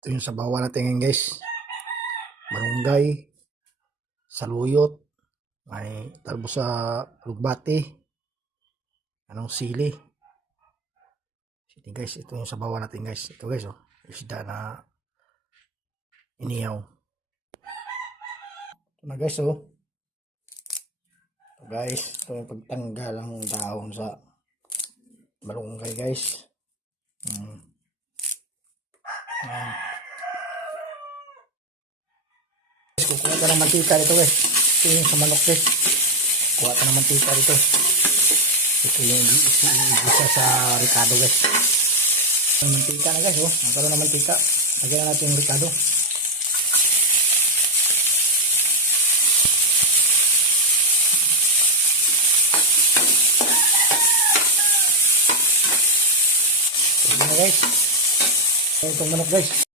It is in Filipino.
Ito yung sabawan natin ngayon guys. Malunggay, saluyot, may talbos sa lugbati, sili. Ito guys, ito yung sabawan natin guys. Ito guys, oh, isda na inihaw. Ito na guys, oh. Ito guys, ito yung pagtanggal ang dahon sa malunggay guys. Kukuha ka ng mantika dito guys. Ito yung sa manok guys. Kuha ka ng mantika dito. Ito yung isa sa ricado guys. Yung mantika na guys, oh. Magkaroon ng mantika. Lagyan na natin yung ricado. Ito na guys. Itong manok guys.